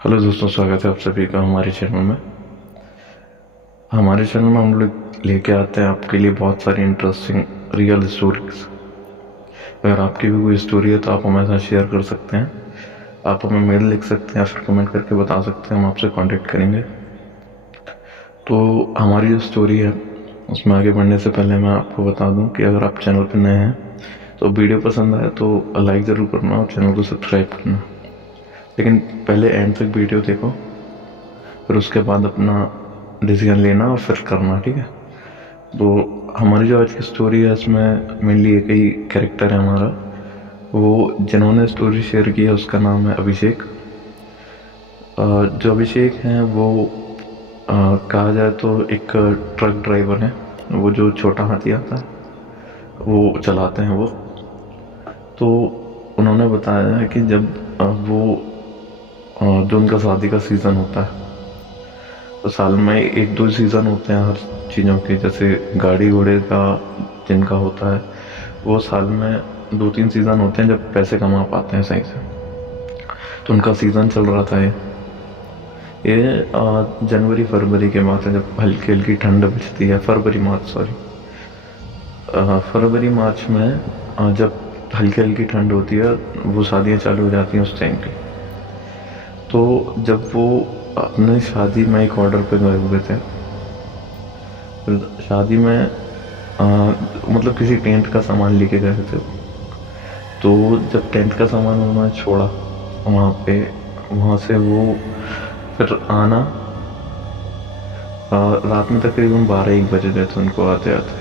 Hello दोस्तों, स्वागत है आप सभी का हमारे चैनल में। हमारे चैनल में हम लोग लेके आते हैं आपके लिए बहुत सारी इंटरेस्टिंग रियल स्टोरीज। अगर आपकी भी कोई स्टोरी है तो आप हमारे साथ शेयर कर सकते हैं। आप हमें मेल लिख सकते हैं या फिर कमेंट करके बता सकते हैं, हम आपसे कांटेक्ट करेंगे। तो हमारी जो स्टोरी है उसमें आगे बढ़ने से पहले मैं आपको बता दूं कि अगर आप चैनल पर नए हैं तो वीडियो पसंद आए तो लाइक ज़रूर करना और चैनल को सब्सक्राइब करना। लेकिन पहले एंड तक वीडियो देखो, फिर उसके बाद अपना डिसीजन लेना और फिर करना, ठीक है। तो हमारी जो आज की स्टोरी है इसमें मेनली एक ही कैरेक्टर है हमारा। वो जिन्होंने स्टोरी शेयर की है उसका नाम है अभिषेक। जो अभिषेक हैं वो कहा जाए तो एक ट्रक ड्राइवर है। वो जो छोटा हाथी आता है वो चलाते हैं वो। तो उन्होंने बताया है कि जब जो उनका शादी का सीज़न होता है तो साल में एक दो सीज़न होते हैं हर चीज़ों के, जैसे गाड़ी घोड़े का जिनका होता है वो साल में 2-3 सीज़न होते हैं जब पैसे कमा पाते हैं सही से। तो उनका सीज़न चल रहा था ये जनवरी फरवरी के बाद है, जब हल्की हल्की ठंड बचती है। फरवरी मार्च, सॉरी, फरवरी मार्च में जब हल्की हल्की ठंड होती है वो शादियाँ चालू हो जाती हैं उस टाइम की। तो जब वो अपने शादी में एक ऑर्डर पे गए हुए थे, फिर शादी में मतलब किसी टेंट का सामान लेके गए थे। तो जब टेंट का सामान उन्होंने छोड़ा वहाँ पे, वहाँ से वो फिर आना रात में तकरीबन 12-1 बजे गए थे उनको आते आते।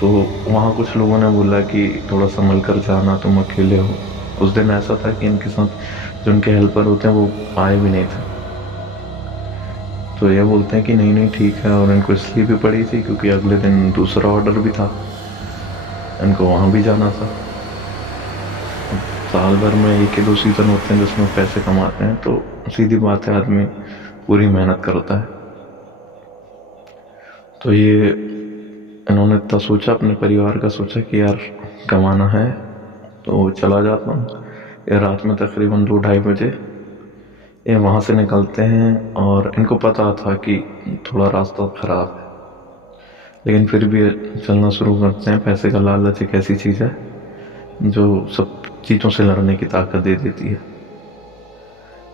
तो वहाँ कुछ लोगों ने बोला कि थोड़ा संभल कर जाना, तुम अकेले हो। उस दिन ऐसा था कि इनके साथ जो उनके हेल्पर होते हैं वो आए भी नहीं थे। तो ये बोलते हैं कि नहीं नहीं ठीक है, और इनको इसलिए भी पड़ी थी क्योंकि अगले दिन दूसरा ऑर्डर भी था, इनको वहाँ भी जाना था। साल भर में एक ही दो सीज़न होते हैं जिसमें पैसे कमाते हैं, तो सीधी बात है आदमी पूरी मेहनत करता है। तो ये इन्होंने इतना सोचा, अपने परिवार का सोचा कि यार कमाना है तो चला जाता हूँ। ये रात में तकरीबन 2-2:30 बजे ये वहाँ से निकलते हैं, और इनको पता था कि थोड़ा रास्ता ख़राब है, लेकिन फिर भी चलना शुरू करते हैं। पैसे का लालच एक ऐसी चीज़ है जो सब चीज़ों से लड़ने की ताकत दे देती है।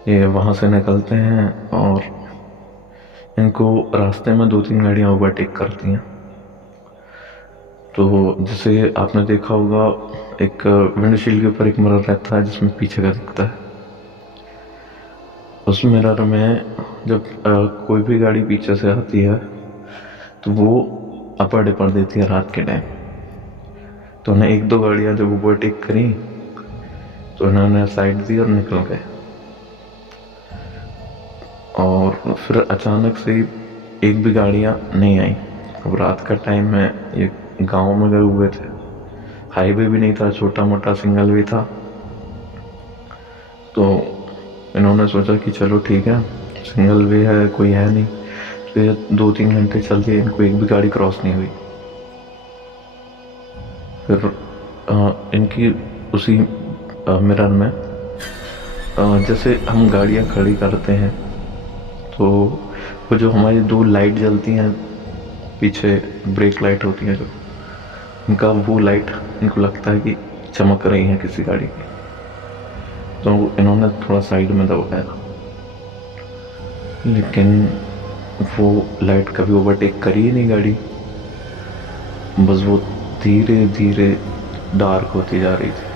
ये वहाँ से निकलते हैं और इनको रास्ते में 2-3 गाड़ियाँ ओवरटेक करती हैं। तो जैसे आपने देखा होगा, एक विंडशील्ड के ऊपर एक मिरर रहता है जिसमें पीछे का दिखता है। उस मिरर में जब कोई भी गाड़ी पीछे से आती है तो वो अपर डिपर देती है रात के टाइम। तो उन्हें 1-2 गाड़ियाँ जब ओवरटेक करी तो इन्होंने साइड दी और निकल गए। और फिर अचानक से एक भी गाड़ियाँ नहीं आई। अब रात का टाइम है, ये गांव में गए हुए थे, हाईवे भी नहीं था, छोटा मोटा सिंगल वे था। तो इन्होंने सोचा कि चलो ठीक है, सिंगल वे है, कोई है नहीं। फिर 2-3 घंटे चल दिए, इनको एक भी गाड़ी क्रॉस नहीं हुई। फिर इनकी उसी मिरर में जैसे हम गाड़ियाँ खड़ी करते हैं तो वो जो हमारी 2 लाइट जलती हैं पीछे, ब्रेक लाइट होती है जो, इनका वो लाइट इनको लगता है कि चमक रही है किसी गाड़ी की। तो इन्होंने थोड़ा साइड में दबाया, लेकिन वो लाइट कभी ओवरटेक करी ही नहीं गाड़ी। बस वो धीरे धीरे डार्क होती जा रही थी।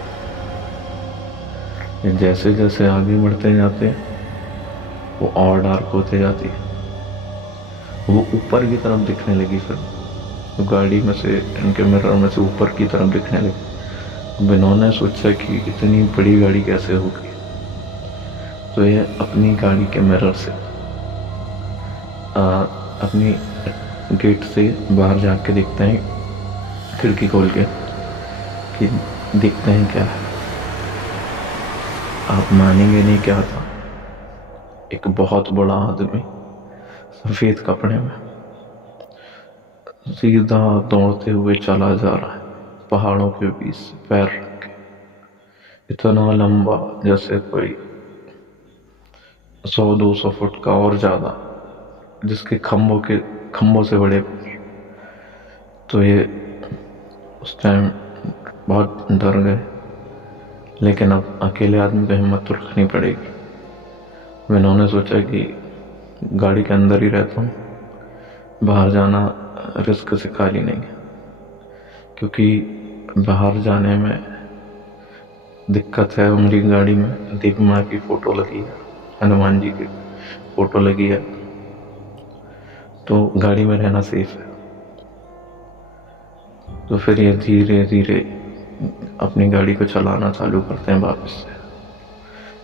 जैसे जैसे आगे बढ़ते जाते वो और डार्क होते जाती, वो ऊपर की तरफ दिखने लगी। फिर तो गाड़ी में से, इनके मिरर में से ऊपर की तरफ दिखने लगी। अब इन्होंने सोचा कि इतनी बड़ी गाड़ी कैसे होगी। तो ये अपनी गाड़ी के मिरर से अपनी गेट से बाहर जाके देखते हैं, खिड़की खोल के, कि देखते हैं क्या है। आप मानेंगे नहीं क्या था। एक बहुत बड़ा आदमी सफ़ेद कपड़े में सीधा दौड़ते हुए चला जा रहा है, पहाड़ों के बीच से पैर रख के, इतना लंबा जैसे कोई 100-200 फुट का और ज़्यादा, जिसके खम्भों से बड़े। तो ये उस टाइम बहुत डर गए, लेकिन अब अकेले आदमी को हिम्मत तो रखनी पड़ेगी। मैंने सोचा कि गाड़ी के अंदर ही रहता हूँ, बाहर जाना रिस्क से खाली नहीं है, क्योंकि बाहर जाने में दिक्कत है। उनकी गाड़ी में देवी माँ की फ़ोटो लगी है, हनुमान जी की फ़ोटो लगी है, तो गाड़ी में रहना सेफ है। तो फिर ये धीरे धीरे अपनी गाड़ी को चलाना चालू करते हैं वापस से।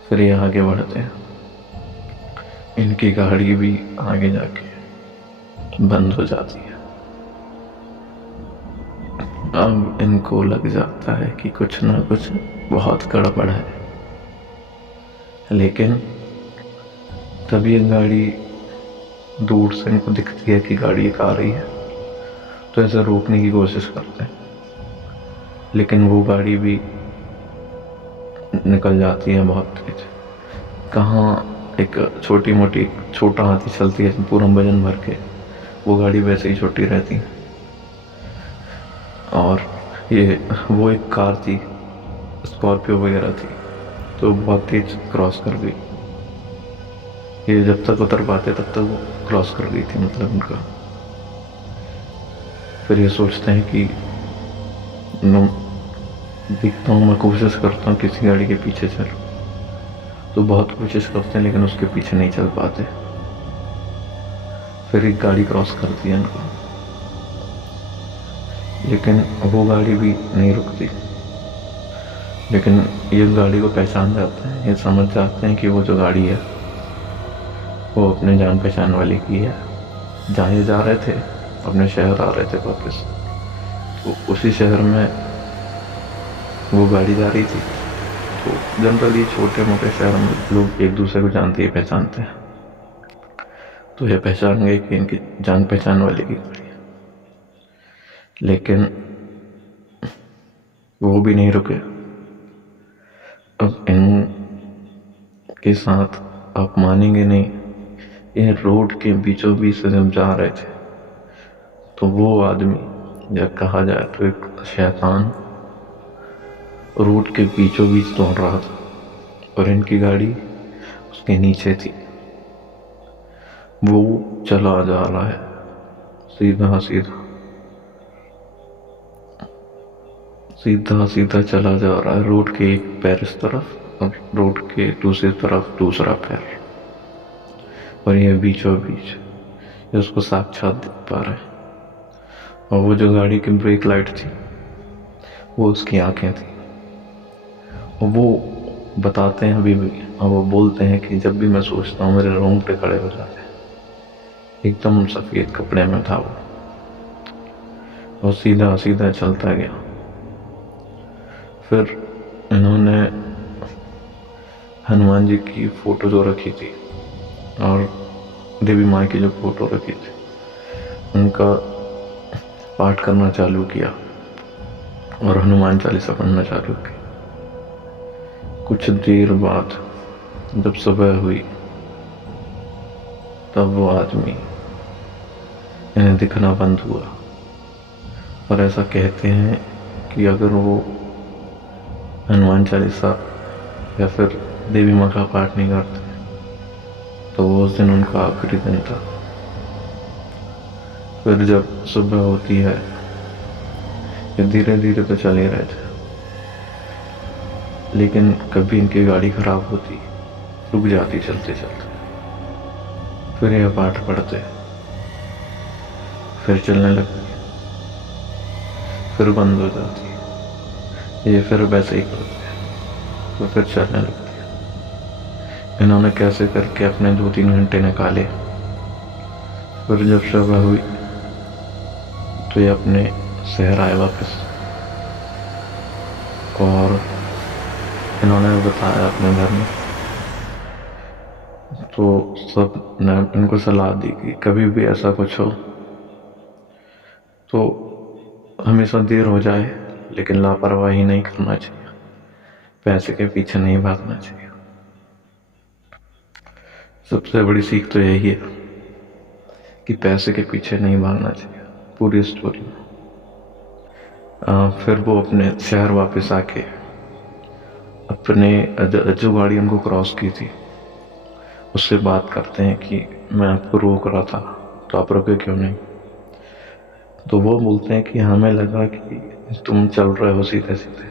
फिर ये आगे बढ़ते हैं। इनकी गाड़ी भी आगे जाके बंद हो जाती है। अब इनको लग जाता है कि कुछ ना कुछ बहुत गड़बड़ है, लेकिन तभी एक गाड़ी दूर से इनको दिखती है कि गाड़ी एक आ रही है, तो ऐसे रोकने की कोशिश करते हैं, लेकिन वो गाड़ी भी निकल जाती है बहुत तेज। कहाँ एक छोटी मोटी छोटा हाथी चलती है पूरा वजन भर के, वो गाड़ी वैसे ही छोटी रहती है। और ये वो एक कार थी, स्कॉर्पियो वगैरह थी, तो बहुत तेज क्रॉस कर गई। ये जब तक उतर पाते तब तक वो क्रॉस कर गई थी, मतलब उनका। फिर ये सोचते हैं कि देखता हूँ, मैं कोशिश करता हूँ किसी गाड़ी के पीछे चलूँ, तो बहुत कोशिश करते हैं लेकिन उसके पीछे नहीं चल पाते। फिर एक गाड़ी क्रॉस करती है इनको, लेकिन वो गाड़ी भी नहीं रुकती। लेकिन ये गाड़ी को पहचान जाते हैं, ये समझ जाते हैं कि वो जो गाड़ी है वो अपने जान पहचान वाले की है। जहाँ ये जा रहे थे, अपने शहर आ रहे थे वापस, तो उसी शहर में वो गाड़ी जा रही थी। तो जनरली छोटे मोटे शहर में लोग एक दूसरे को जानते ही पहचानते हैं, तो ये पहचान गए कि इनकी जान पहचान वाले की गाड़ी है। लेकिन वो भी नहीं रुके। अब इनके साथ आप मानेंगे नहीं, ये रोड के बीचों बीच से जब जा रहे थे, तो वो आदमी, या कहा जाए तो एक शैतान, रोड के बीचों बीच दौड़ रहा था और इनकी गाड़ी उसके नीचे थी। वो चला जा रहा है सीधा सीधा सीधा सीधा चला जा रहा है, रोड के एक पैर इस तरफ और रोड के दूसरी तरफ दूसरा पैर, और ये बीचों बीच, ये उसको साक्षात देख पा रहे हैं। और वो जो गाड़ी की ब्रेक लाइट थी वो उसकी आंखें थी। और वो बताते हैं अभी भी, और वो बोलते हैं कि जब भी मैं सोचता हूँ मेरे रोंगटे खड़े हो जाते हैं। एकदम सफ़ेद कपड़े में था वो, और सीधा सीधा चलता गया। फिर इन्होंने हनुमान जी की फ़ोटो जो रखी थी और देवी माँ की जो फ़ोटो रखी थी, उनका पाठ करना चालू किया और हनुमान चालीसा पढ़ना चालू की। कुछ देर बाद जब सुबह हुई, तब वो आदमी इन्हें दिखना बंद हुआ। और ऐसा कहते हैं कि अगर वो हनुमान चालीसा या फिर देवी माँ का पाठ नहीं करते तो वो उस दिन उनका आखिरी दिन था। फिर जब सुबह होती है, ये धीरे धीरे तो चल ही रहे थे, लेकिन कभी इनकी गाड़ी खराब होती, रुक जाती चलते चलते। फिर यह पाठ पढ़ते, फिर चलने लगती, फिर बंद हो जाती, ये फिर वैसे ही करते, तो फिर चलने लगती। इन्होंने कैसे करके अपने 2-3 घंटे निकाले। फिर जब सुबह हुई तो ये अपने शहर आए वापस, और इन्होंने बताया अपने घर में, तो सब ने इनको सलाह दी कि कभी भी ऐसा कुछ हो तो हमेशा देर हो जाए लेकिन लापरवाही नहीं करना चाहिए, पैसे के पीछे नहीं भागना चाहिए। सबसे बड़ी सीख तो यही है कि पैसे के पीछे नहीं भागना चाहिए पूरी स्टोरी में। फिर वो अपने शहर वापस आके अपने जो गाड़ी उनको क्रॉस की थी उससे बात करते हैं कि मैं आपको रोक रहा था तो आप रुके क्यों नहीं। तो वो बोलते हैं कि हमें लगा कि तुम चल रहे हो सीधे सीधे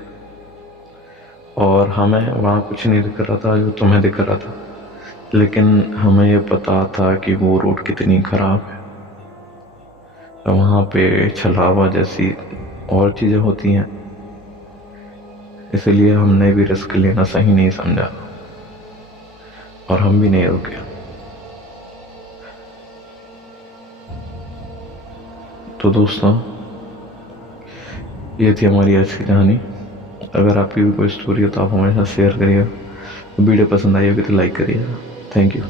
और हमें वहाँ कुछ नहीं दिख रहा था जो तुम्हें दिख रहा था, लेकिन हमें ये पता था कि वो रोड कितनी ख़राब है, वहाँ पे छलावा जैसी और चीज़ें होती हैं, इसलिए हमने भी रिस्क लेना सही नहीं समझा और हम भी नहीं रुके। तो दोस्तों, ये थी हमारी आज की कहानी। अगर आपकी भी कोई स्टोरी हो तो आप हमारे साथ शेयर करिएगा। वीडियो पसंद आई होगी तो लाइक करिएगा। Thank you.